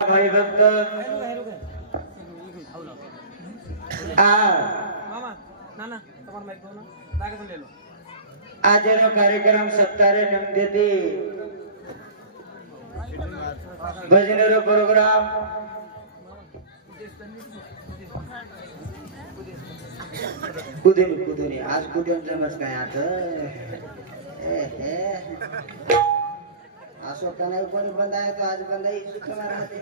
भाई भक्त आज कार्यक्रम सत्तारे नमदेती भजनेरो प्रोग्राम कुदे आज कुदे जमच काय आता असो कनाई कोणी बंद आहे तो आज बंद आहे सुख राहते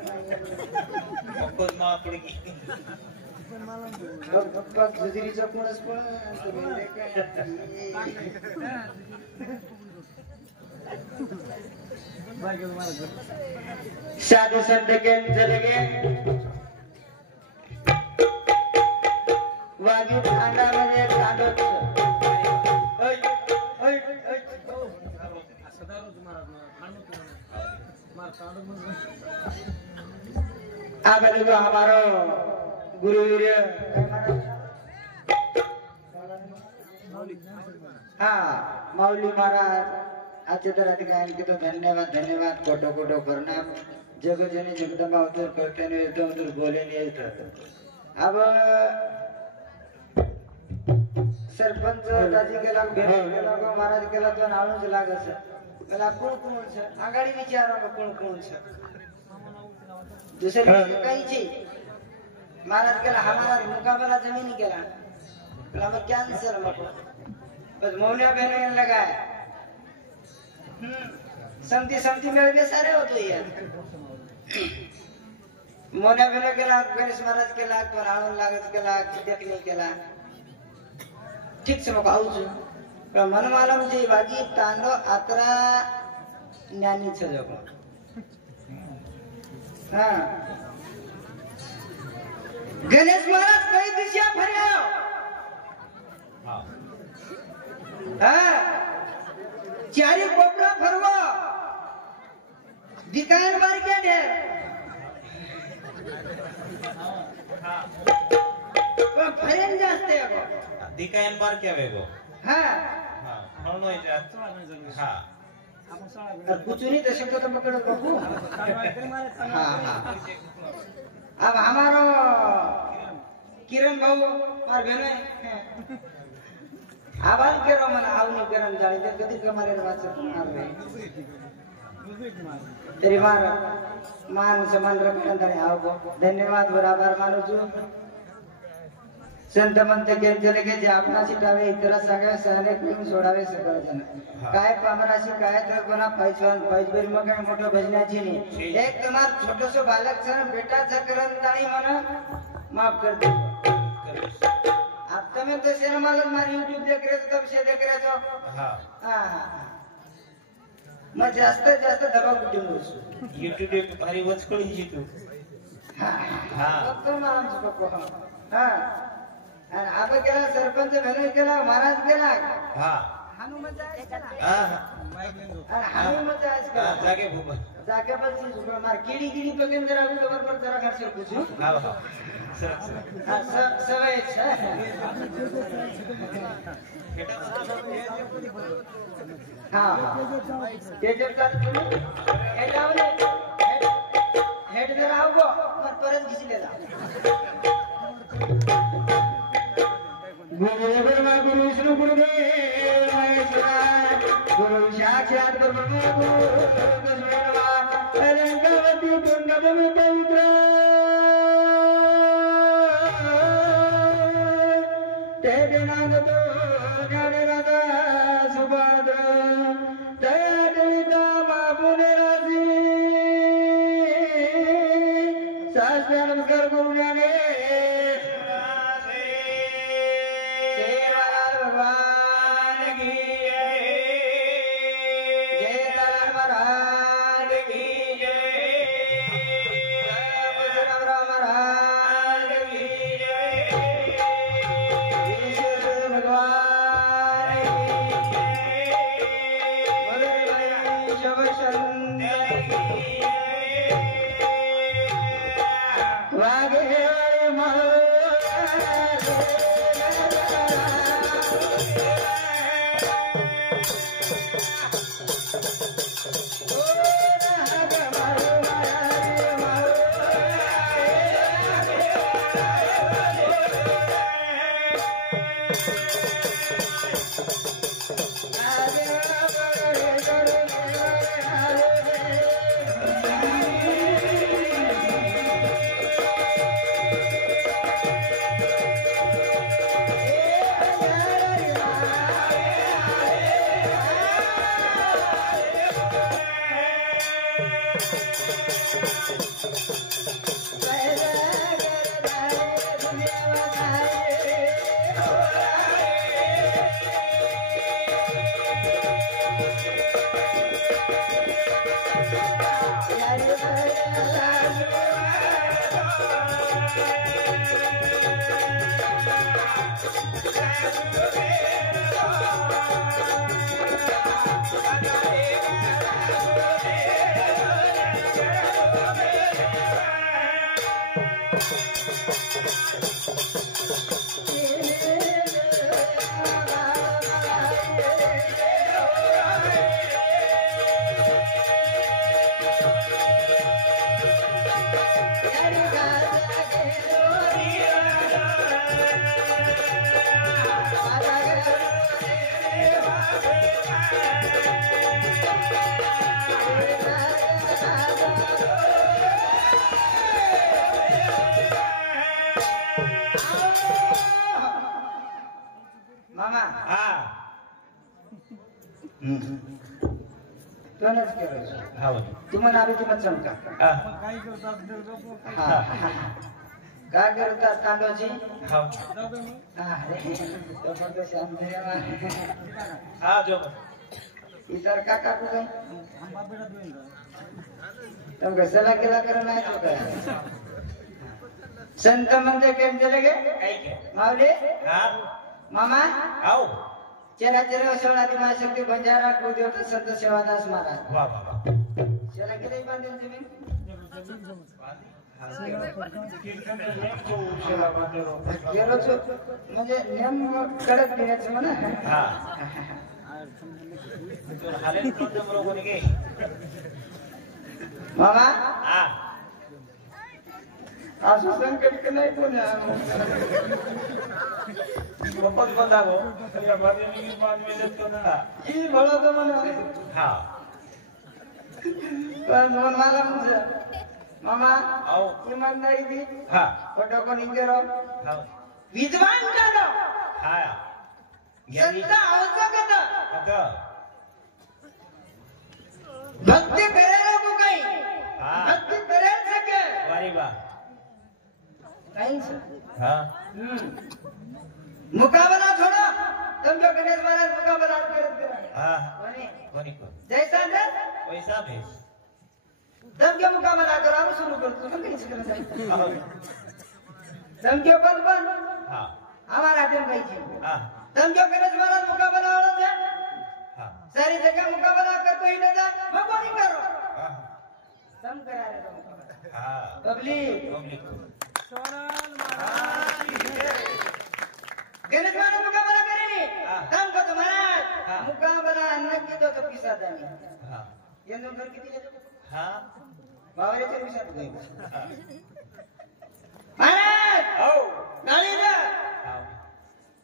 मक्कोच माळ पडकी पग गुजरीचा कोणच पण साधू संत के जलगे वागी अंडामध्ये काढत आप लोग हमारा गुरुवीर माऊली महाराज आज तर गायन के तो धन्यवाद धन्यवाद कोटो कोटो प्रणाम जगजनी जगदंबा अवतार करते ने एकदम उधर बोले नहीं था अब सरपंच दादी केला केला महाराज केला तो नाणूच लागत मला कोण कोण छ आगाडी विचारा कोण कोण छ दुसरे काहीची महाराज केला हमारा मुकाबला जमीन केला बोला मैं कैंसर मत बस मौलिया बहने लगा है समती मेरे में सारे होते यार मौलिया बहने केला गणेश महाराज केला तो रावण लागत केला देखने केला ठीक से मग आऊच मन मालूम जे बागी तांडो आतरा ज्ञानी छ जगो हां गणेश महाराज कई दिशा फर्या हां चारी कोपरा फरवा दिकान बार के दे हां फरेन जास्ते हो दिकायन बार क्या वेगो हां म्हणून जास्त हां कुछ नहीं दशक तो पकड़ बाबू हां हां अब हमारो किरण भाऊ और बहन आवाज करो मन आवनी किरण जानी ते कदी कमारे वाचत मारवे तेरी मार मान समान रखन तने आवो धन्यवाद बराबर मानु छु संत म्हणते के जने के जे आपणाशी टावे इतर सगळ्या सहने करून सोडावे सगळं जण काय पामराशी काय तर कोणा पैजबेर मग काय मोठं भजनाची नाही एक तुम्हार छोटसो बालक छन बेटा चकरन ताणी मन माफ कर दे आप तमे तो शेर मालक मार YouTube देख रहे तो विषय देख रहे हो हां मग जास्त दबा कुठून YouTube पे भारी वचकळी जी तू हां तो माणूस बघो हां आणि आपण केला सरपंच भेले केला महाराज केला हां हनुमान जायचं हां आणि हनुमान जायचं जागे भूमा जाके पर सुपर मार कीड़ी पकन जरा अभी खबर पर जरा घर से पूछो हां हां सर सवय छे हां ते जब तक हे जावले हेड जरा आओ परत घिसलेला गुरु विष्णु गुरुदेव महेश्वर गुरु साक्षात परब्रह्म गुरु रंगवती तुंगम पवित्र तेरे नाम तो ज्ञान राधा सुभद्र दया देविता बापुने राजी शास्त्र नमस्कार गुरु ज्ञाने मामा हा तोच करायचं हा ती म्हणा आम्ही ती मत चमका हा काय करतात तांदूळची हा हा जो इतर काका कुठे तुम घसला केला कर नाही तो काय संत म्हणजे केंद्र गे काय के मावले हा मामा आओ चला चला सोळादी महाशक्ती बंजारा कुलदेव संत सेवादास महाराज वा वा वा चला किती बांधेल तुम्ही केलोच म्हणजे नेम कडक देण्याचं म्हणा हा हालेन प्रॉब्लेम रोगोनी गे मामा हा असं संकट नाही कोणी पप्पाच बंदागो या बाजूनी मान मेहनत करना ही बळा म्हणा हा पण म्हणून मला म्हणजे मामा आओ ईमानदारी दी हा फोटो कोण इंगेरो हा विद्वान झालो हा संत आवश्यकत आता भक्ती करायला को काही हा भक्ती करायला सके वारी वा काहीच हा मुकाबला छोड़ो समझो गणेश महाराज मुकाबला करत हा कोणी कोणी को जैसा दे पैसा भेज समझो मुकाबला करो हम शुरू करतो हम कैसे करते समझो बन हा हमारा दिन कही हा समझो गणेश महाराज मुकाबला वाला है हा सारी जगह मुकाबला करतो ही ना मैं बोली करो हा सम करा रहे हो मुकाबला हा पब्लिक पब्लिक गणेश महाराज मुकाबला करेंगे हाँ। काम को तुम्हारा हाँ। मुकाबला अन्य की तो पिसा देंगे हा ये लोग घर किती लेते हा बावरेच्या विषयात गए महाराज आओ गाड़ी दे हा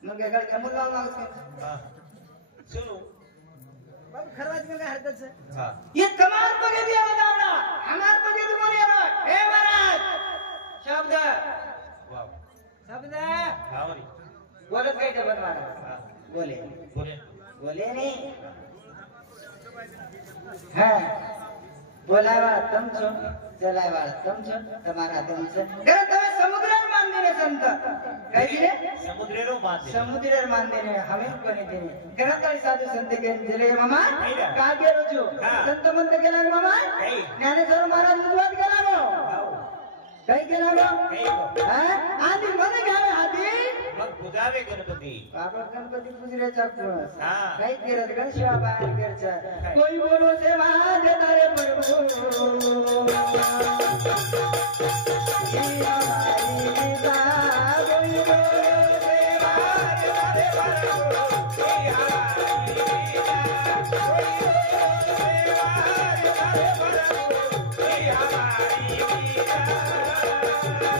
मग एका के मुल्ला मागत हा सुनो बाबू खरवाज में काय हरकत है हा ये कमाल पगे दिया बतावना हमार पगे तो बोलिए रो हे महाराज शब्द वाव शब्द हा वरी बोलत काय ते बनवाना हा बोले बोले बोले नहीं हाँ बोलावा तम छो चलावा तम छो तुम्हारा तम छो कारण तुम्हें समुद्र मान देने संत काय दिले समुद्रेरो माते समुद्र मान देने हमें कोणी देने कारण तरी साधू संत के दिले मामा नाही का गेलो जो हाँ। संत मंत गेला मामा नाही। ज्ञानेश्वर महाराज विद्वान गेला गो आओ काय गेला गो काही को हां आधी मन घ्यावे हाती मग बुजावे गणपती बाबा गणपती पुजरेचा क्रस हा काही करत गण शिवा बाहेर करचा कोई बोलो से माझे तारे प्रभु ही हमारी गीता कोई बोलो से माझे तारे प्रभु ही हमारी गीता कोई बोलो से माझे तारे प्रभु ही हमारी गीता कोई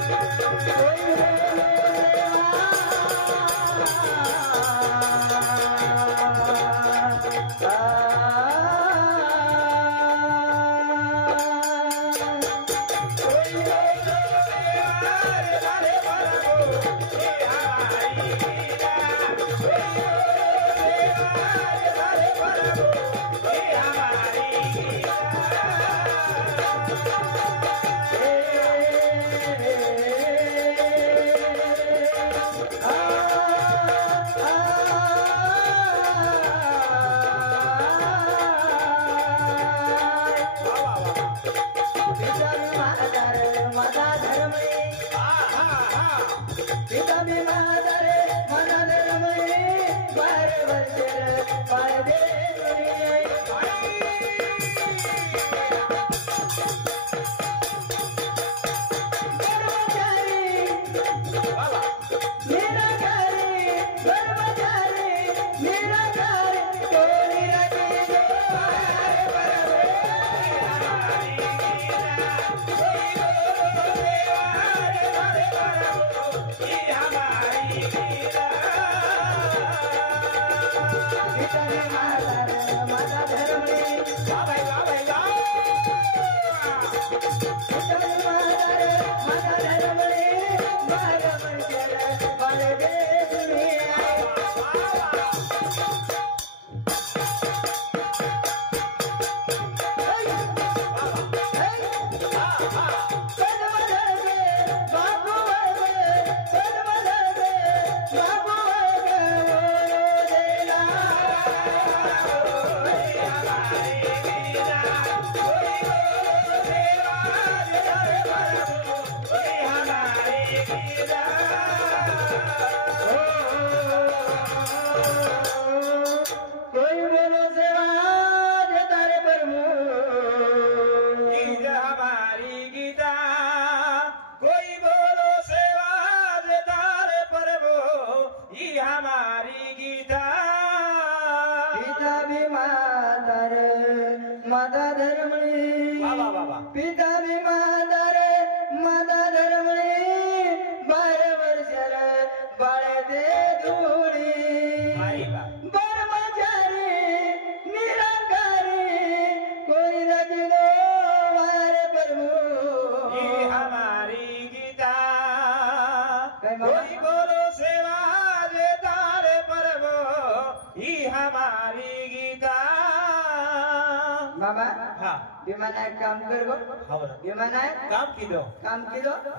बाबा हा विमानात काम कर गो हवं विमानात काम किलो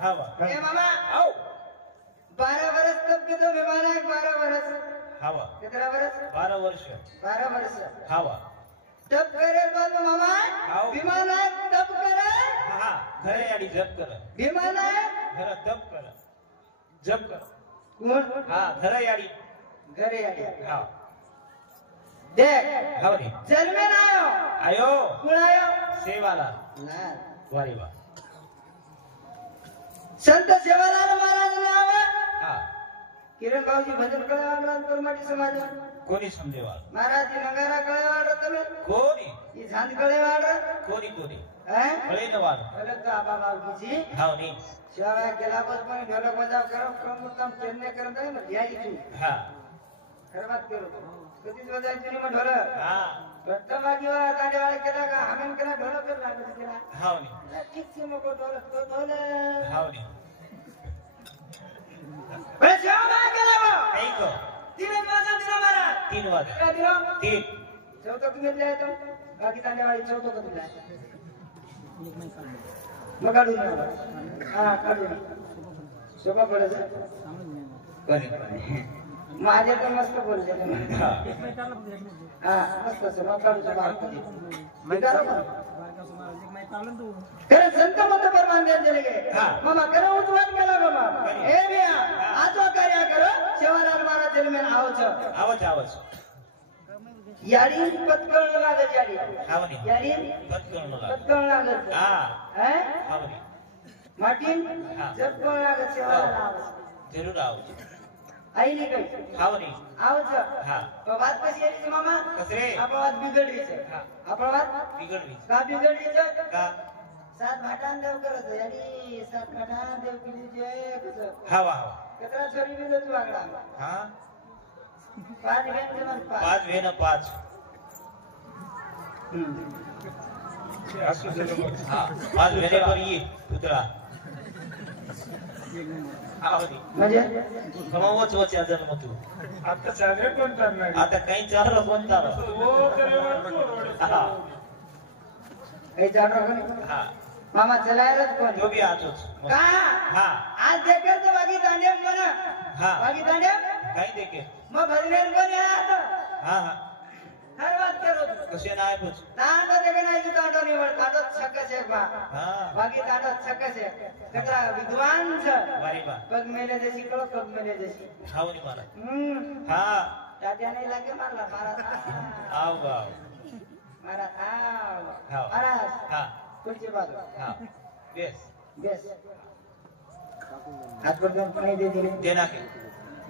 हवं ए मामा आओ 12 वर्ष तब के तो विमानात 12 वर्ष हवं कितना वर्ष 12 वर्ष 12 वर्ष हवं तब करे बाद मामा आओ. विमानात तब करे हा घरे आडी जप कर विमानात घरा तप कर जप कर कोण हा घरे आडी घरे आले हा देख हवं जन्मे ना आयो कोण आयो सेवाला ना वारी वा संत सेवालाल महाराज नाव हा किरण भाऊजी भजन कळवाडला परमाटी समाज कोणी समजेवा महाराज नगारा कळवाड તમે कोणी ઈ झांद कळवाड कोणी હે कळे नवाल अलग तो आबा बाबूजी हाव नी सेवा केला बस पण ढोलक बजाव करो काम केने करत आहे ना ध्यायची तू हा खरबात करो कधीच बजायची नाही मग ढोलक हा प्रथम किंवा गाडीवाला केला का हमेन केला ढोलक लागत केला हाव नी ठीक से मग ढोलक तो ढोलक हाव नी बे सेवा केला बा ऐको 3 वाजता दिला महाराज 3 वाजता काय दिला 3 चौथा तुम्ही दिला तो बाकी गाडीवाली चौथा का दिला मग काढून हा काढून सोपा पडत कोणी माझे तर मस्त बोलले हा हा मस्त सोपा काढून खरं संत मत परमान दिले गे हा. मामा खरं उठवण केला मामा हे बिया आजो कार्य करो सेवालाल महाराज जन्मेन आवच आवाज आवाज याडी पत्कळ लागत याडी हाव नी याडी पत्कळ मला पत्कळ लागत हा है हाव नी माटीन हा. जपकळ लागत सेवालाल आवच जरूर आवाज आई नाही काही हाव नी आवच हा तो बात कशी आहे मामा कसरे आपण बात बिघडली हा. आपण बात बिघडली का बिघडली का 7 भाटान देव करत याडी 7 भाटान देव केली जे कसं हावा हावा कचरा चोरी बी तू आगडा हा 5 वेन जमन 5 5 वेन 5 हा 5 वेने पर ये पुतळा आवडी म्हणजे कमावच वच या जन्म तू आता साजरे पण करणार आता काही चाललं कोणता हो तर हा हे जाणो कोणी हा मामा चलायलाच कोण जो भी आजोच का हा आज देकर तो बाकी दांड्या म्हणा हा बाकी दांड्या काही देखे मग भजनेर कोण आहे आता हा हा हर बात करो कसे नाही पूछ तांडो देखे नाही तू तांडो निवड तांडो छक्कस है बा हाँ बाकी तांडो छक्कस है कतरा विद्वान छ वारी बा पग मेले जैसी करो पग मेले जैसी खाओ नहीं मारा हम्म हाँ तात्या नहीं लागे मारला मारा आओ आओ मारा आओ हाँ मारा हाँ पुढची बाजू हाँ बेस बेस हात पर दोन नाही दे दिले देना के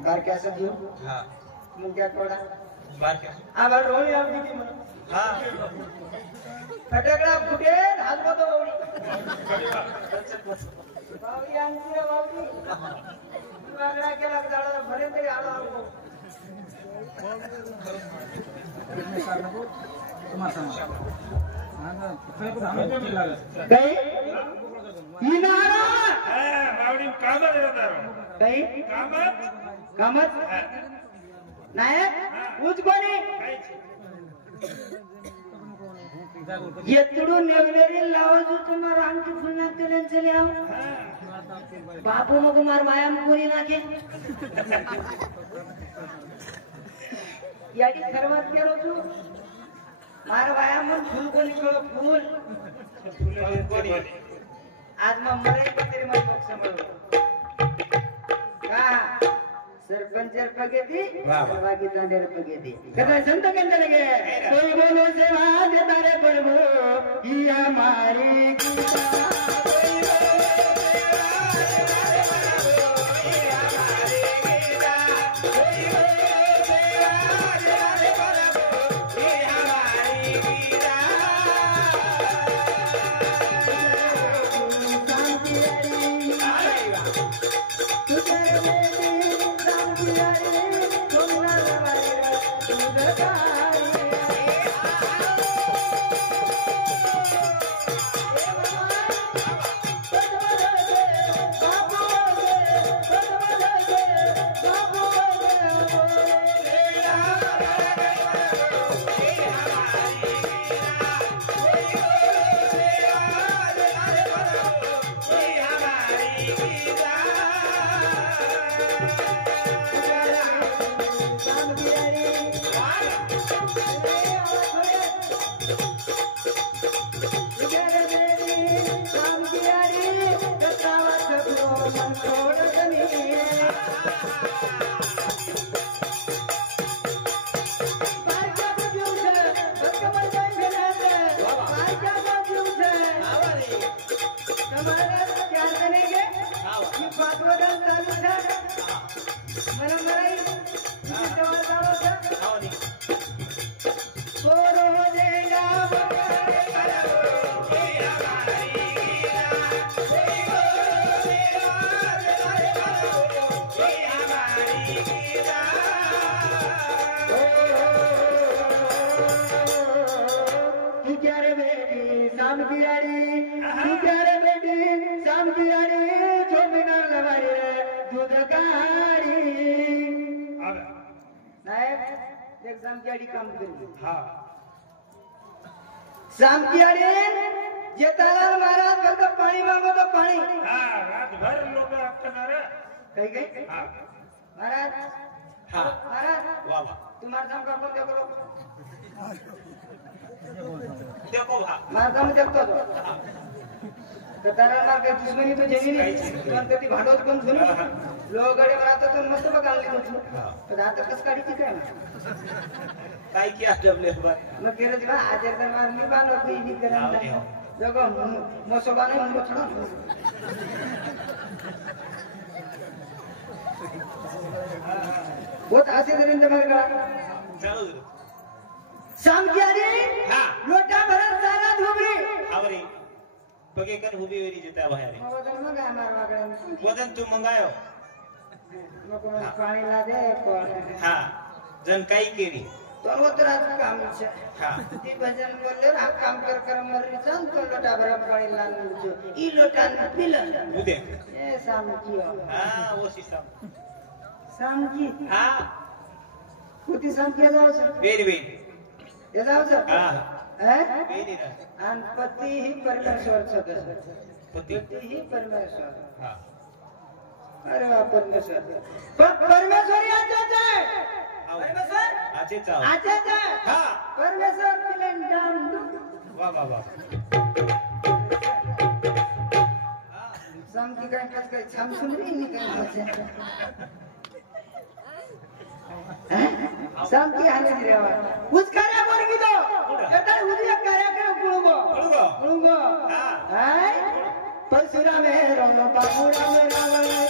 बार कैसा जीव हाँ मुंग्या कोडा बार क्या आबार रोणी आपली की म्हणून हाँ फटाकडा फुटे हात बतो बावडी बावडी आणती रे बावडी वागडा केला झाडा भरे तरी आलो आलो काही इनारा मावडी कामच येतात काही कामच कामच नायक उच कोणी ఎత్తుడు నెవలేరి లావజు తుమార్ ఆంటి ఫుల్నా తెలెన్ చలి ఆవ్ బాపు మగు మార్ మాయాం కోని నాకే याडी सर्वात केलो तू मार वायाम फुल कोणी केलो फुल कोणी आज मग मरे तरी मग पक्ष म्हणलो का सरपंच पगेती बाकी तांडेर पगेती कथा संत कंदरगे कोई बोलो सेवा दे तारे प्रभु ही हमारी गीता कोई बोलो सेवा दे तारे प्रभु ही हमारी गीता शांति हरी जेठालाल महाराज बोलतो पाणी मागो तो पाणी रातभर लोक आपणार काही काही महाराज हाँ महाराज वाह वाह तुम्हारा काम कर कौन देखो देखो हाँ मार काम देखतो तो तारा मार के दुश्मनी तो जमी नहीं पण कधी भाडोत पण सुनी लोक गडे मारतात तर मस्त बघायला लागतो तर आता कस काढीची काय क्या डबले बात मग केलं जेव्हा आजार तर मार मी बांधलो की मी करन देखो मोसो बाने मोछडा बहुत आसे दरिंद मरगा चलो शाम की आरी हाँ लोटा भरत सारा धुबरी आवरी बगे कर हुबी वेरी जता बाहेर वजन मग मार वागडे वजन तू मंगायो नको पाणी ला दे कोण हाँ जन काही केली तो उतराच काम છે हाँ ती भजन बोलले आ काम कर मरी जान तो लोटा भरा पाणी ला जो ई लोटा न पिला उदे ए शाम की हाँ वो सिस्टम शाम की हाँ कुती शाम के जाओ छ वेरी वेरी ये जाओ छ हाँ हैं वेरी रहा अन पति ही परमेश्वर छ पति पति ही परमेश्वर हाँ अरे वा परमेश्वर परमेश्वर आचाच आहे परमेश्वर आचेच आहो. आचाच आहे हा परमेश्वर पिलन डाम वा वा वा समकी काय काय छाम सुनरी नी काय समकी हाले दिरेवा उचकाऱ्या पोरगी तो एटा उदिया कार्यक्रम कुळगो कुळगो. कुळगो हा. हाय परशुराम हे रंग बाबूराम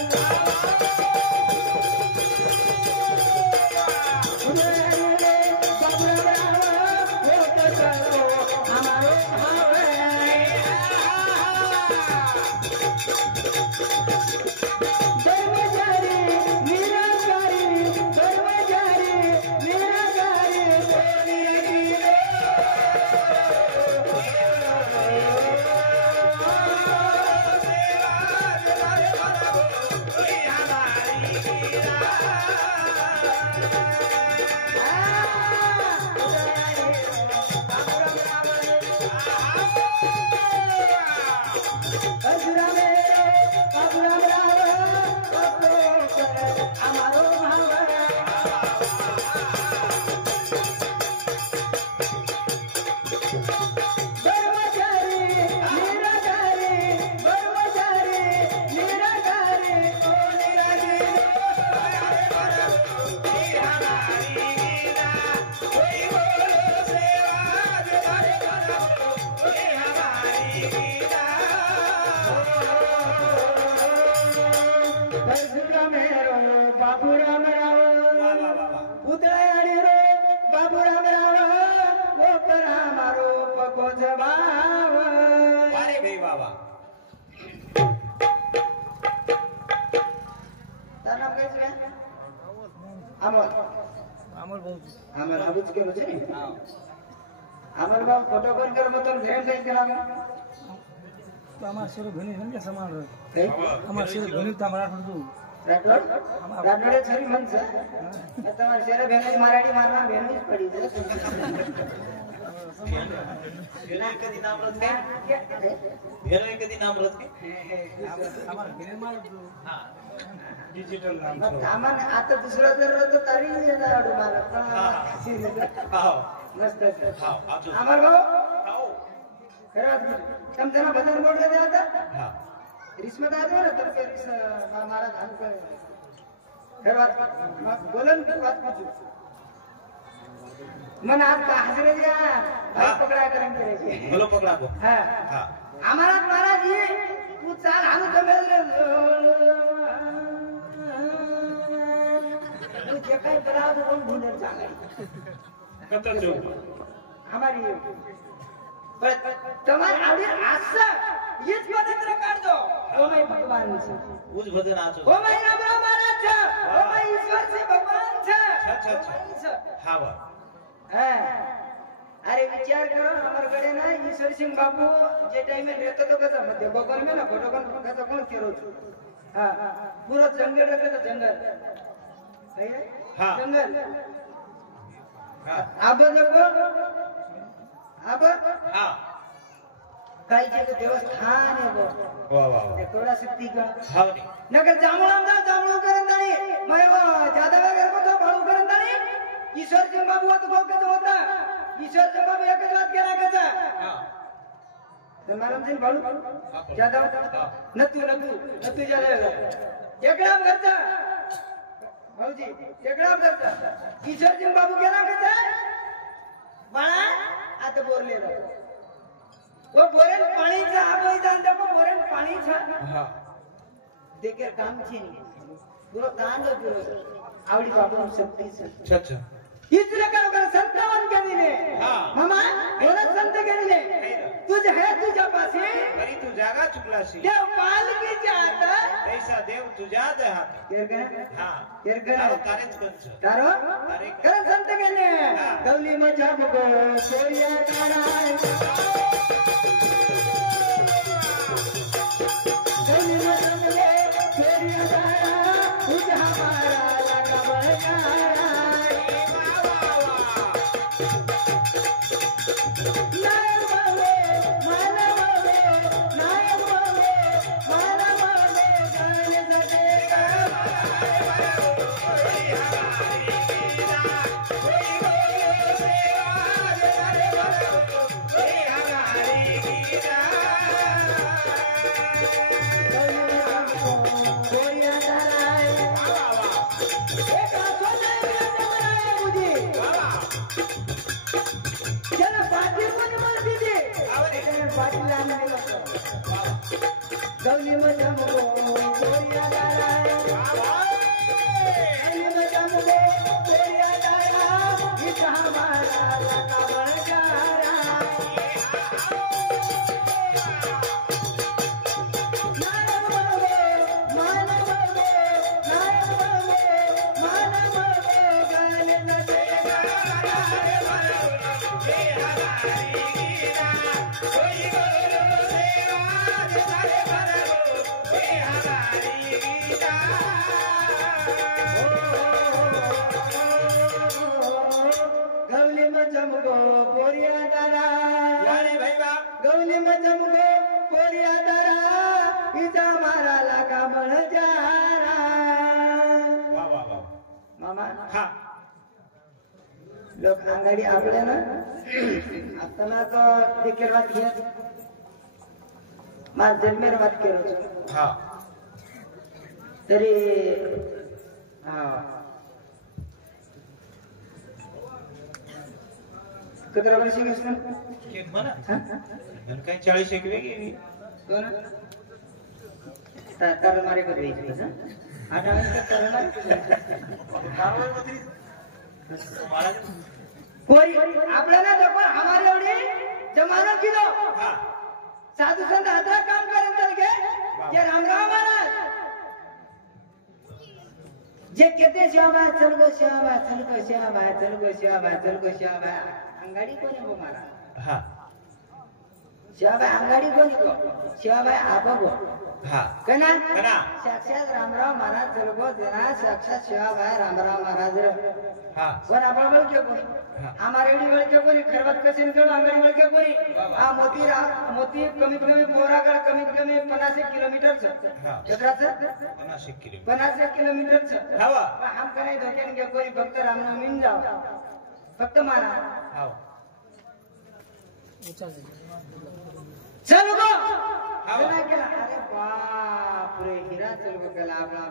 बाबूराम राव वा वा वा वा उतरायणी रो बाबूराम राव ओ करा मारो पकोच भाव वारे भाई वा वा તારું નામ કઈ છે અમર અમર આબુજ કેવું છે ને અમર બાપ ફોટો કોણ કર મતલબ ઘરે કઈ કરાવ আমার ছেলে ধনী ধনী সমান রয় કઈ আমার ছেলে ধনী তো আমরা শুনু રાઠોડ રાઠોડે છરી મન છે તમારે શેરે બેને મારાડી મારવા બેનું જ પડી છે એનો એક દી નામ રત કે એનો એક દી નામ રત કે আমার ঘরের মাল હા डिजिटल नाम આમાં આ તો દુસરો જરો તો તારી ને દાડો મારે આવો મસ્ત છે આવો આજો અમર બાપ આવો ખરા તમ તેના બધાને બોલ દે હતા હા रिश्वत आदि ना तर फिर हमारा धान का फिर बात बोलन फिर बात पूछो मन आज का हाजिर दिया भाई पकड़ा करें करेंगे બોલો પકડા કો हाँ હા हमारा महाराज जी तू चाल हम तो मिल तू जगह बड़ा तो कौन ढूंढे जाएगा कतर जो हमारी पर तुम्हारी आड़ी आशा ये पवित्र कर दो ओ मैं भगवान से ઉજ ભજન આચો ओ मैं राम महाराज છે ओ मैं ईश्वर से भगवान છે अच्छा अच्छा હા વા हां अरे विचार करो हमारे गड़े ना ईश्वर सिंह बाबू जे टाइम में रहते तो कैसा मध्य बगल में ना फोटो कैसा कौन केरो हां पूरा जंगल रखे तो जंगल है हाँ। जंगल હા अब देखो अब હા काही जगह देवस्थान है वो વા વા વા थोड़ा शक्ति का હાવ ની नगर जामुळामदा जामुळ करंदाणी मय जादव गरबतो भाऊ करंदाणी ईश्वर सिंह बाबू तो गोकच होता ईश्वर सिंह बाबू एकच बात केला कसा હા समारंभ सिंह भाऊ जादव नतू जादव एकडाम करता भाऊजी एकडाम करता ईश्वर सिंह बाबू केला कसा बाळा आता बोरले वो बोरेन पाणीचा आपण जाण देखो बोरेन पाणीचा હા देखे काम छे पूरा दान दो पूरा आवडी बाबू शक्ती से अच्छा अच्छा इतने कर संतावन के दिले हाँ। मामा एवढा संत के दिले तुझे है तुझ्या पाशी वरी तू जागा चुकलाशी देव पालकी जात ऐसा देव तुझ्या देहात केर के हा केर के તારો કાર્ય જ કરજો तारो कर संत के ने हाँ। गवली मजा बगो सोरिया काढा गवली मजा बगो सोरिया काढा तुझ्या हमारा लगा बगा गवली मजमगो पोरिया दारा गवली मजमगो पोरिया दारा इता हमारा लगा बजारा गवली मजमगो पोरिया दारा वाले भाई बा गवली मजमगो पोरिया दारा इजा मारा लागा बळ जारा वाह वाह वाह मामा हा लोक अंगडी आपल्या ना आता ना तो देखील वाट घेत माझ जन्मेर वाट केलो हा तरी हा किती वर्ष घेतलं के म्हणा पण काय 40 एक वेगळी कोण तर मारे कर वेच ना आठवण तर महाराज कोई आपल्याला देखो हमारे एवढी जमानत किलो हा साधू संत हातरा काम करत चल के जे रामराव महाराज जे कहते शिवाबा चल गो शिवाबा चल गो शिवाबा चल गो शिवाबा चल गो शिवाबा अंगाडी कोणी गो मारा हा शिवाबा अंगाडी कोणी गो शिवाबा आबा गो हा कना कना साक्षात रामराव महाराज चल गो जना साक्षात शिवाबा रामराव महाराज हा पण आपण बोल के कोणी हमारे एवढी वेळ के कोणी खरवत कसे निकळ अंगाडी वेळ के कोणी हा मोती कमीत कमी पोरागड कमीत कमी 50 किलोमीटरचं हा क्षेत्राचं 50 किलो 50 किलोमीटरचं हवा हम करे धोक्याने घे कोणी फक्त रामनामीन जाव फक्त मारा हा चल गो हा चला केला अरे बाप रे हिरा चल गो केला आपला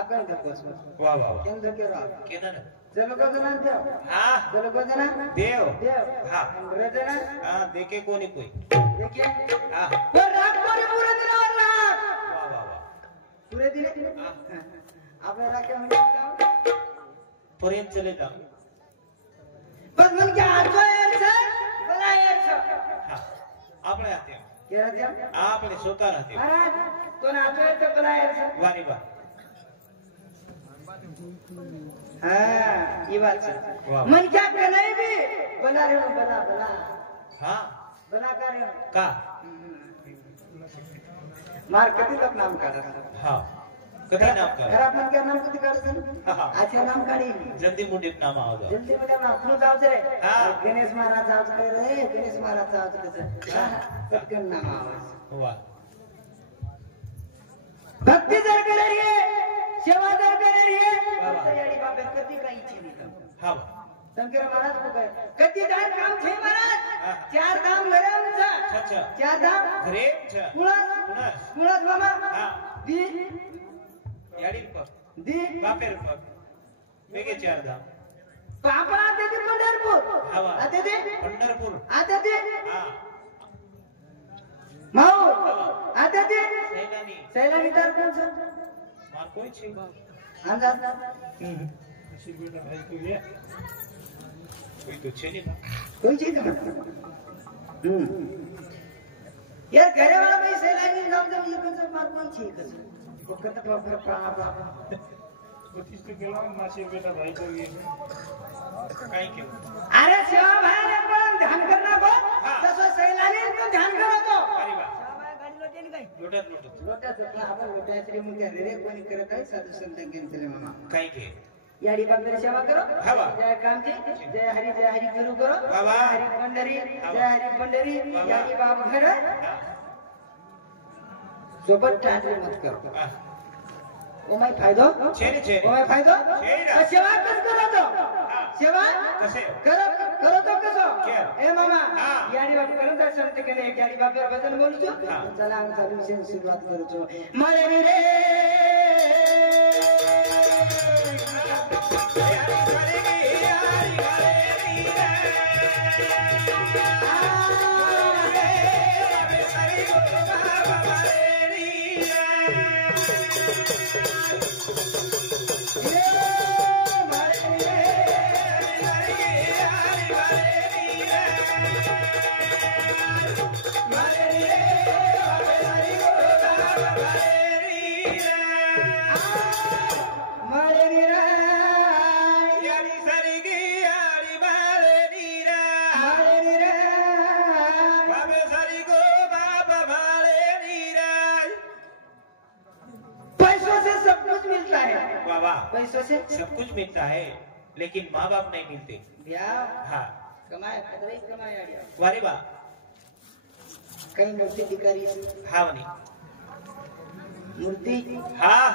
आपण धोकोस वाह वाह केन धोके राव केना चल गो जना देव हा चल गो जना देव देव हा जना हा देखे कोणी कोई देखिए हा वो रात कोणी पूरे दिन और रात वाह वाह वाह पूरे दिन आपण राखे म्हणजे पर्यंत चले जाऊ पण म्हणजे आजो यायचं बला यायचं हा आपले हाते के राहते आपले स्वतः राहते महाराज तो नाचो यायचं बला यायचं वारी बा हाँ ये बात है वाह। मन क्या करना है भी बना रहे हो बना बना हा बना कर रहे हो का मार किती लोक नाम काढतात हा कधी नाम का घरात मन क्या नाम किती काढतात हा, हा. अच्छा नाम काढी जल्दी मुंडी नाम आवाज जल्दी मध्ये आपण जाऊच रे हाँ। गणेश महाराज जाऊच रे गणेश महाराज जाऊच रे पटकन नाम आवाज वाह भक्ती जर करणार आहे सेवा जर करणार आहे वाह। तर याडी बाबा कधी काही इच्छा नाही हा शंकर महाराज को कहे कती दान काम छे महाराज हाँ। 4 धाम घरे आमचा अच्छा 4 धाम घरे कुळस कुणास कुळस मामा हा दी याडी पक दी बापेर पक वेगे 4 धाम पापा आते थे पंढरपूर हा वा. आते थे पंढरपूर आते थे हा माऊ आते थे सैलानी सैलानी तर कोण छ मार कोई छे अंदाज अशी बेटा भाई तू ये कोई तो छे नहीं कोई चीज नहीं यार घरे वाला भाई सैलानी नाम जब ये कौन सा मार कोण छी कसं फक्त पापा 25 केला मासे बेटा भाई तो ये काय के अरे सेवा भाई पण ध्यान करना गो हाँ। तसं सैलानी पण ध्यान करतो अरे वा गाडी लोटेल काय लोटत लोटाचं आपण लोटायचं रे मुख्य रे कोणी करत आहे साधू संत घेतले मामा काय के याडी बाबा सेवा करो हाँ वा। जय कामजी जय हरी गुरु करो वा वा। हरी पंढरी हाँ जय वा। हरी पंढरी वा वा। याडी बाबा घर सोबत टाटले मत करो हा ओ माय फायदो छे रे छे ओ माय फायदो छे ना. तो सेवा कस करो तो हा. सेवा कसे करो करो तो कसो क्या? ए मामा हाँ. याडी बाबा करून तर संत केले एक याडी बाबा भजन बोलतो हाँ. चला आमचा विषय सुरुवात करूचो मळे रे हरी सारी गो बाबा मारे नीरा पैसों से सब कुछ मिलता है लेकिन माँ बाप नहीं मिलते हाँ कमाया खतरा ही कमाया गया वारे बा कहीं मूर्ति दिखारी हाँ वनी मूर्ति हाँ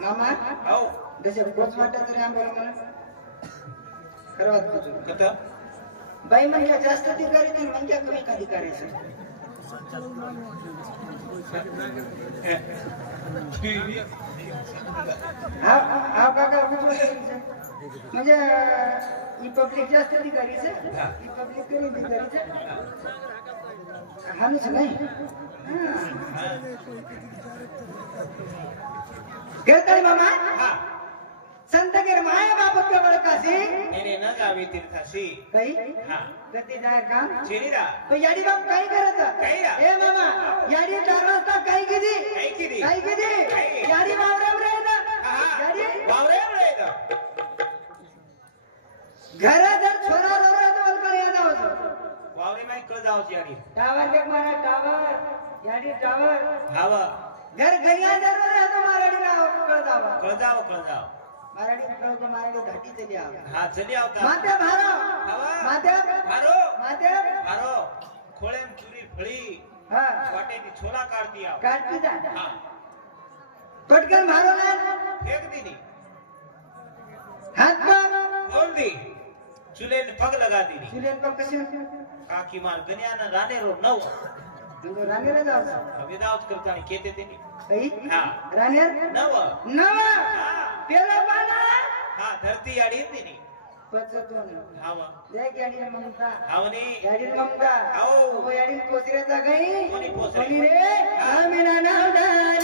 मामा आओ जैसे कोच वाटत तरी आम्हाला मला करवत होतो कथा बाई म्हणजे जास्त अधिकारी तर म्हणजे कमी अधिकारी हा काका म्हणजे ही पब्लिक जास्त अधिकारी ही पब्लिक कमी अधिकारी हानुस नाही करताय मामा हाँ संतगिर माया बाप कवळकासी मेरे न गावी तीर्थाशी काही हाँ गती जाय काम चेरीरा पण याडी बाप काय करायचं काही रा ए मामा याडी 4 वाजता काय किती याडी वावरावर येतं याडी वावरे घर जर छोरा जवळ येतो वलकर यादा होतो वावरे नाही कळ जावची याडी टावर देख मारा टावर याडी टावर हावा घर घरिया जरूर येतो माराडी नाव कळ जाव माराडी कळ को माराडी घाटी चली आव हा चली आवता माते भारो हावा माते भारो खोळेम चुरी फळी हा वाटेची छोला काढती आव काढती जा हा पटकन भारो ना फेक दिनी हात पर बोल दी चुलेन पग लगा दिनी चुलेन पर कशी काकी मार गण्यान राणे रो नव तुझो राणीला जाऊ विदाउट करतानी केते तेनी काही हा राण्या नव पेला पाना हा धरती याडी दिनी पचतो ना हावा देख याडी ममता हावनी याडी ममता आओ ओ याडी कोसरेचा गई कोणी पोसरे कोणी रे आमिना नावदान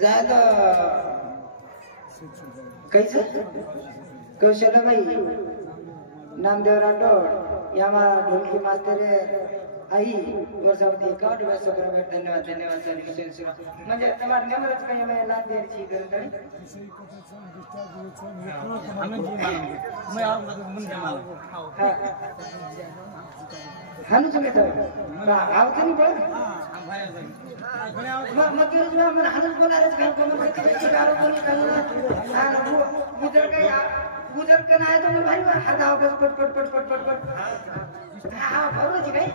ज्यादा कैसे कौशलबाई नामदेव राठोड यामा ढोलकी मास्तर आई वर्षावती अकाउंट व्यवस्था बरोबर धन्यवाद म्हणजे तुम्हाला नेमरच काही मी लाभ द्यायची गरज नाही हानु तुम्ही तर आवते नाही बोल मग मला हानुच बोलायलाच काही कोण गारो कोणी काही गुजर का नाही तर भाई हात आव पट पट पट पट पट पट हा बरोबर काय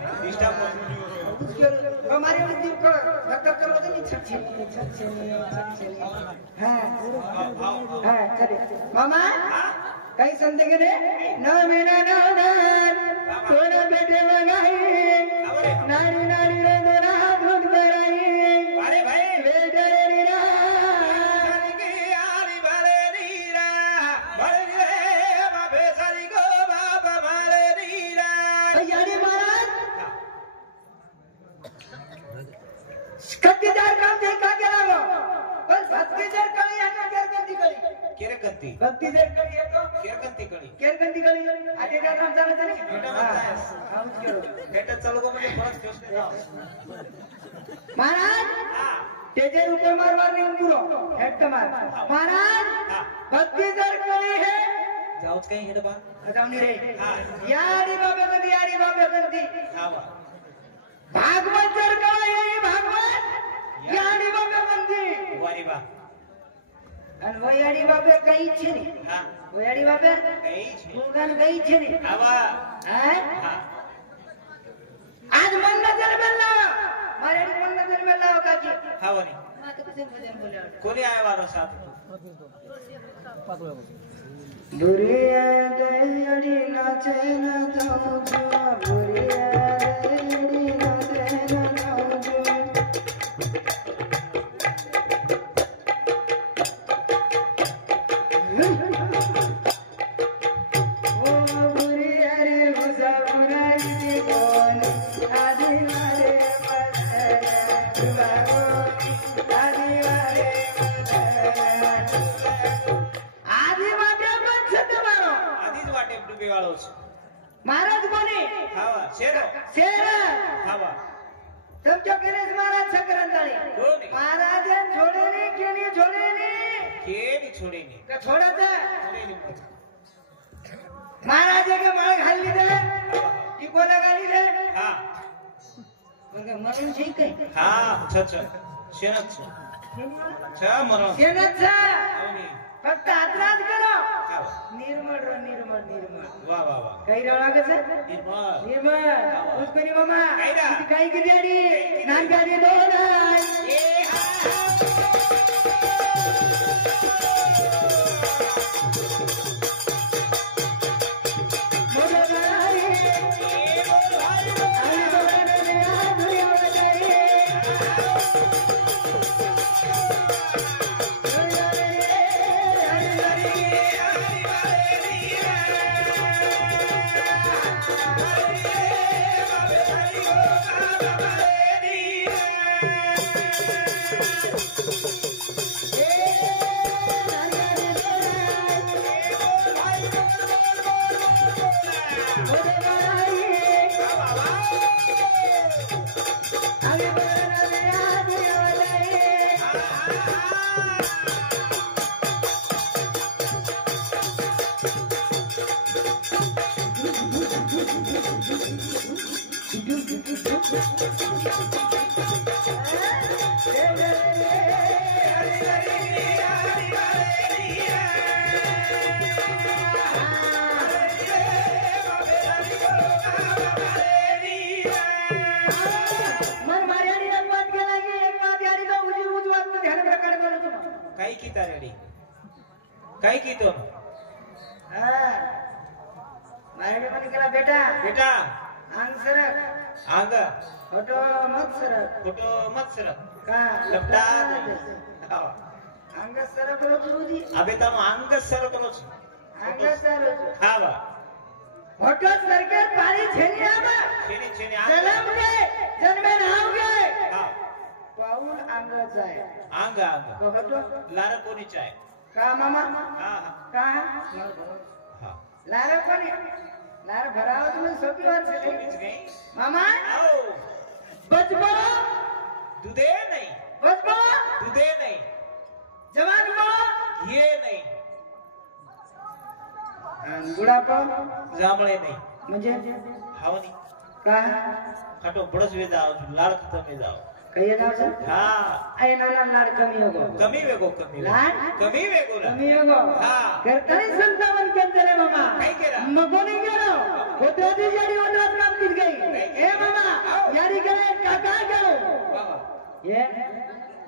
हमारे वाले दिन को धक्का करो तो नहीं छछे हां चले मामा काही संदेह ने ना मेना ना ना थोड़ा बेटे लगाई नानी नानी रे दोरा हाथ कराई अरे भाई बेडरे नीरा सरगी आरी भरे नीरा भरे रे बाबे सारी गो बाबा भरे नीरा यानी महाराज कत्तीदार काम देखा केला बस भक्तीदार कळी आणि केरकंती कळी केरकंती भक्तीदार कळी येतो केरकंती कळी केरकंती कळी आधी काय काम चालत नाही भेटत चालू म्हणजे परत घेऊन जाऊ महाराज त्याचे रुपये मारवार नेऊन पुरो हेट मार महाराज भक्तीदार कळी हे जाऊच काही हेड बा जाऊनी रे याडी बाबा कंती हा बा भागवत जर कळी भागवत याडी बाबा कंती वारी बा અને વયાડી બાપે કઈ છે ને હા વયાડી બાપે કઈ છે ભૂગન કઈ છે ને આવા હે હા આજ મન નજર મેં લાવો મારે મન નજર મેં લાવો કાકી હાવાની માં તો કસે ભજન બોલ્યો કોની આયા વારો સાથ ભુરિયા દયડી નાચે ના જાઉં છું ભુરિયા દયડી નાચે ના જાઉં છું महाराज कोणी हावा शेरो शेर हावा तुमच्या गणेश महाराज सक्रांताळी कोणी महाराज छोडेनी केली छोडेनी केली छोडेनी का छोडत छोडेनी महाराज के माळ घालली दे की कोणा गाली दे हा म्हणून ठीक आहे हा छ छ शेनच छ म्हणून शेणच हावनी फक्त हातराज करो हावा निर्मळ रो निर्मळ निर्मळ वा वा वा काही रवळा कसं निर्मळ निर्मळ उसकरी मामा कायदा. काही किती आली नानगाडी दोन आहे. ए मोठं गाडी. आणि दोघांना आधुरी आवडायची. काही की तारेडी काही की तो मारेडी पण केला बेटा बेटा अंग सरक आग फोटो मत सरक फोटो मत सर का लपटा अंग सरक रो तुझी अबे तम अंग सर करो अंग सरक हा बा फोटो सरके पाणी छेनी आबा छेनी छेनी जन्म गे जन्मे नाव गे हा पाऊल अंगच आहे अंग अंग फोटो लार कोणी चाय का मामा हा का हा लार कोणी लार भराव तुम्ही सोपी बात आहे कोणीच नाही मामा आओ बचबो दुधे नाही बचबो दुधे नाही जवान बो ये नाही बुढापा जांभळे नाही म्हणजे हावनी का खाटो बडस वे जाओ लाड खतम वे जाओ कहिए नाव सर हा आई नाना लाड कमी होगो कमी वेगो कमी लाड कमी वेगो रा कमी होगो हा करतरी संतावन केंद्र रे मामा काय केला मगो नहीं गेलो होतो ती याडी होतो नाम कित गई ए मामा याडी गेले काका गेलो बाबा ये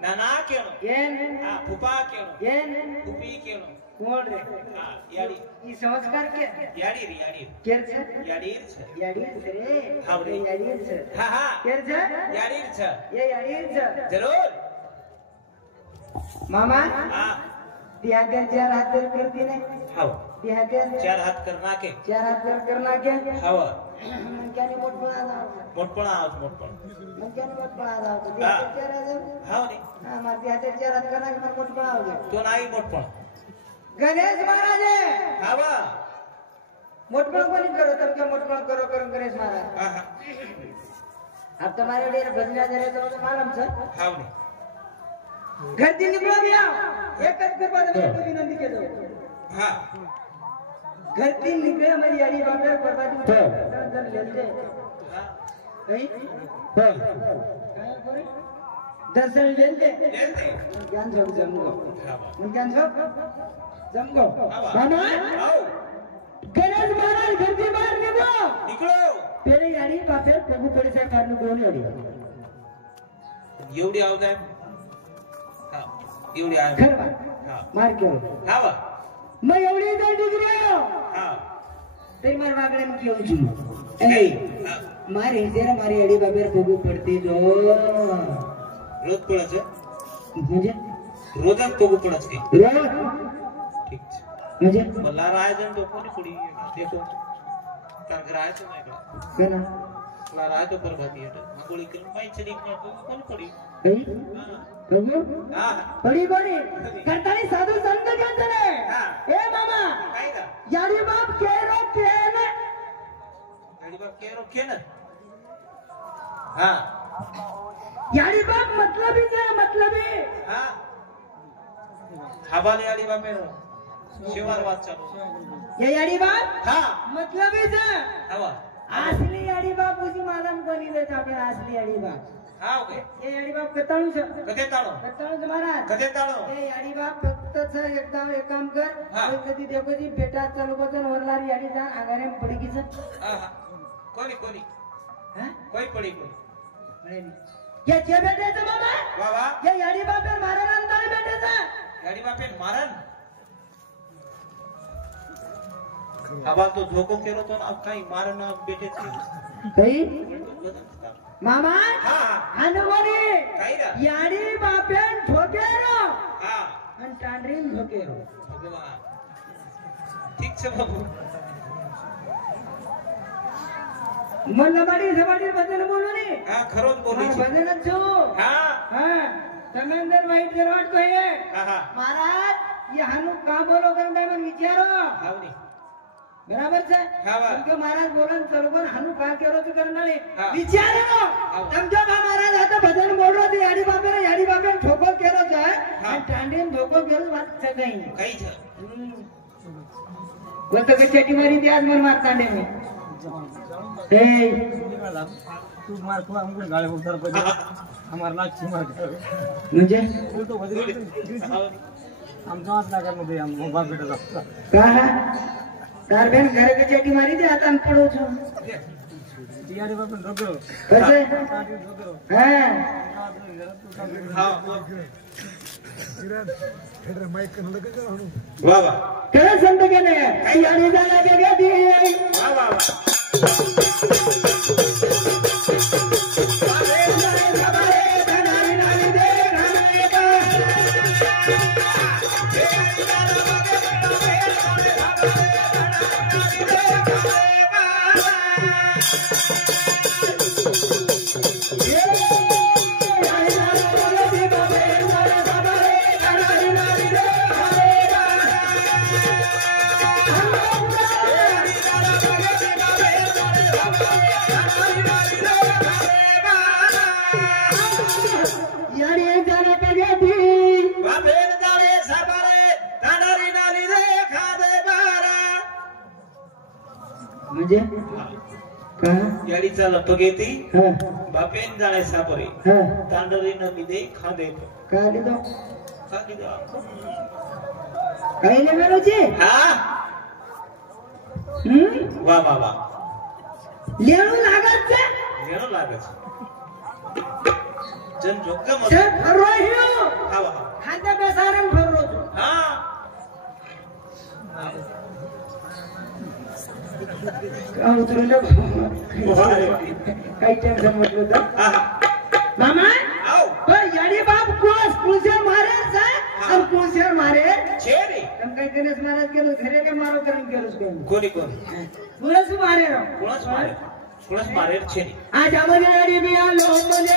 नाना केणो ये हा फुपा केणो ये फुपी केणो કોણ રે હા યાડી ઈ સંસ્કાર કે યાડી રે યાડી કેર છે યાડી છે યાડી છે રે હા રે યાડી છે હા હા કેર છે યાડી છે એ યાડી છે જરૂર मामा હા ત્યાં ત્યાં ચાર હાથ પેર કરતી ને હાવ ત્યાં ત્યાં ચાર હાથ કર નાખે ચાર હાથ પેર કરના કે હાવ મંક્યાની મોટ બના દાવ મોટપણ આવત મોટપણ મંક્યાની મોટ બના દાવ તો હા. ત્યાં ચાર હાથ હાવ ને હા માર ત્યાં ચાર હાથ કરના કે માર મોટ બનાવજો તો નાઈ મોટપણ ગણેશ મહારાજે હાવ મોટપણ કોની કરો તમે કે મોટપણ કરો કરો ગણેશ મહારાજ હા હા આપ તમારે ડેર ભજના કરે તો માલમ છે હાવ ને ઘરથી નીકળો ભૈયા એક જ કરવા તમે વિનંતી કે દો હા ઘરથી નીકળે અમારી યારી બાપે પરવાદી દર્શન લેજે હા કઈ દર્શન લેજે લે દે જ્ઞાન જોગ જમગો હાવ જ્ઞાન જોગ જમગો મામા આવ ગણેશ મહારાજ ઘરથી બહાર નીકળો નીકળો પેલી યારી બાપે પ્રભુ પડી સાહેબ બહારનું ગોળી અડી એવડી આવતા હા એવડી આવે ખરવા હા માર કેવો હાવ મેં એવડી તો ડિગ્રીઓ હા તે માર વાગડે કેવું છું એ મારી જરા મારી અડી બાપે પ્રભુ પડતી જો રોજ પડે છે મુજે રોજ જ પગું પડે છે રો ઠીક છે મુજે બલ્લા રાયજન તો કોની પડી દેખો તાર ગ્રાય છે ને કેના લા રાય તો પરભાતી હે ગોળી કરી માઈ ચડી કોની પડી કઈ પ્રભુ હા પડી કોની કરતાની સાધુ સંત ગંતને હા. એ મામા કાઈ દા યારી બાપ કેરો કેને ગાડી બાપ કેરો કે ને હા યારી બાપ મતલબી છે મતલબી હા ખાવાની આડી બાપે સેવાર વાત ચાલુ ये यारी बाप હા મતલબી છે આવા असली यारी बाप उसी मालूम कोनी देता આપણે असली यारी बाप હા ઓકે એ यारी बाप કતાણું છે કદે તાળો કતાણું છે મહારાજ કદે તાળો એ यारी बाप फक्त છે એકદમ એક કામ કર હા. કોઈ કદી દેખો જી બેટા ચાલુ કરતો ને વરલારી यारी જા આગળ એમ પડી ગઈ છે હા હા કોની કોની હે કોઈ પડી કોઈ પડે નહીં ये जे બેઠે છે મામા વાહ વાહ ये यारी बाप એ મારા નામ તારે બેઠે છે ગાડી બાપે મારન આવા તો ધોકો કેરો તો આ કઈ મારન બેઠે છે કઈ મામા હા આનવરી કઈ રા यारी बापेन ઠોકેરો હા અને ટાંડરીન ઠોકેરો ભગવાન ઠીક છે બાબુ મન લબાડી સબાડી ભજન બોલો ને હા ખરો જ બોલી છે ભજન જ છો હા હા તમે અંદર વાઈટ દરવાડ તો હે હા હા મહારાજ ये હાનું કા બોલો કરતા મને વિચારો આવની બરાબર છે હા, વાહ. કેમ કે મહારાજ બોલો ને ચલો પણ હાનું કા કેરો તો કરનાળી હા. વિચારો હા. સમજો બા મહારાજ આ તો ભજન બોલો થી યાડી બાપે ઠોકો કેરો છે હા. અને ટાંડીને ઠોકો કેરો વાત છે કઈ કઈ છે બોલતો કે ચેટી મારી ત્યાં જ મન માર ટાંડે में ए तू मार को हमको गाड़ी उधर पर हमारा लाख मार मुझे वो तो बदल हम जांच ना करने दे हम बाप बेटा लगता कहा तार बहन घरे के चेटी मारी दे आता हम पड़ो छो यार बाप डोगरो कैसे डोगरो हां હા વાહ વાહ करे संत के ने यारी जा लगे दी વાહ વાહ વાહ यारी जा लगे दी વાભેર દાડે સાબારે દાડારી નાલી રે ખાદે બારા मुझे कहा યાડી ચાલ પગેતી हां બાપેન દાડે સાબરે हां દાંડરી ન લીધે ખાદે कहा दे दो ખાદી દો कहीं ले मेरो जी હા વાહ વાહ વાહ લેણું લાગત છે મેળો લાગે છે જન જોગમ છે ફરવાયો હા વાહ ખાતે બેસાડે ફરરો છું હા उतरून काही टेन्शन म्हटलं तर मामा पण याडी बाप कुळशेर मारे और कुळशेर मारे छेरी हम काही गणेश महाराज केलं घरे काय मारो करून केलंच कोणी कोण कुळस मारे कुणच मारे छेरी आज आम्हाला याडी बी आलो म्हणजे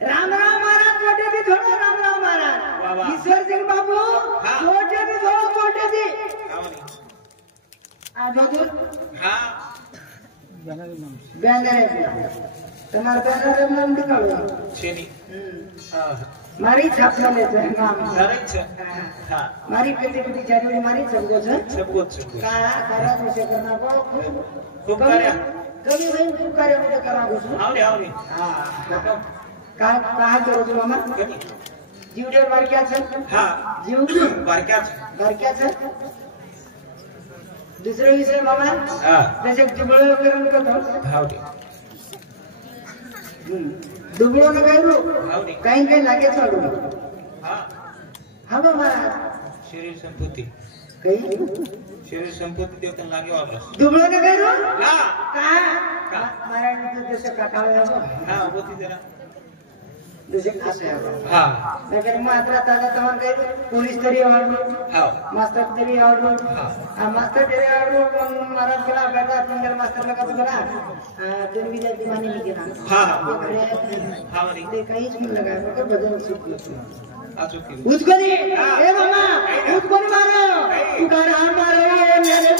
राम राम महाराज छोटे भी थोड़ा राम राम महाराज ईश्वर सिंह बाबू छोटे भी थोड़ा छोटे भी आज हाँ बैनर तुम्हारे बैनर नाम निकालो छेनी मारी छापना लेते हैं नाम हाँ मारी कटी जरूरी मारी सबको का करा कुछ करना को खूब कार्य कभी वही खूब कार्य मुझे करा कुछ आवडे हाँ कहा करो जो मामा जीवडेर बारक्याचं हाँ जीव बारक्याचं दुसरा विषय मामा त्याच्यात दुबळं करून करतो आवडे दुबळं न काय काही लागे चालू हाँ हा महाराज शरीर संपत्ती काही शरीर संपत्ती देवता लागे वापस दुबळं न काय का महाराज जसं काकाला हाँ होती जरा जसे खासे हाँ लेकिन मात्रा ताजा तमाम काही पोलीस तरी आवडलो हाँ मास्टर तरी आवडलो हाँ मास्टर तरी आवडलो पण महाराज केला बेटा पंधर मास्टर लगा बघा दोन विद्यार्थी माने मी केला हाँ ते काहीच मी लगा बदल सुटलो उचकोनी ए मामा उचकोनी मारो तुकाराम मारो मेरे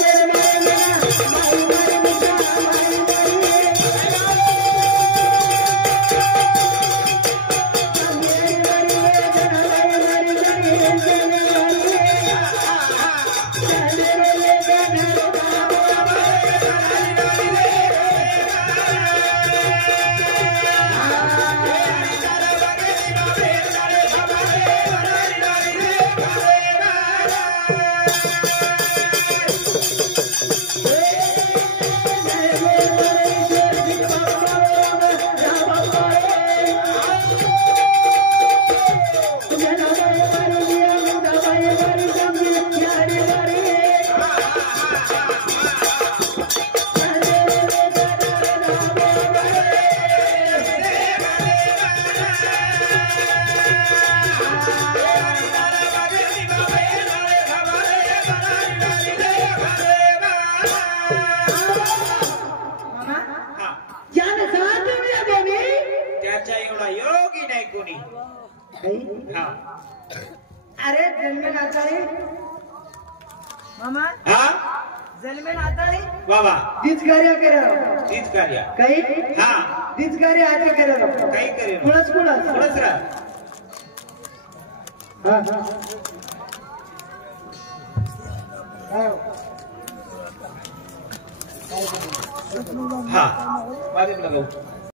नाही कोणी काही हा अरे जन्मे नाताळे मामा हा जन्मे नाताळे बाबा तीच कार्य करा तीच कार्य काही हा तीच कार्य आता करा काही करेल कुणाच कुणाच थोडंच राहा हा हा हा माझ्याकडे जाऊ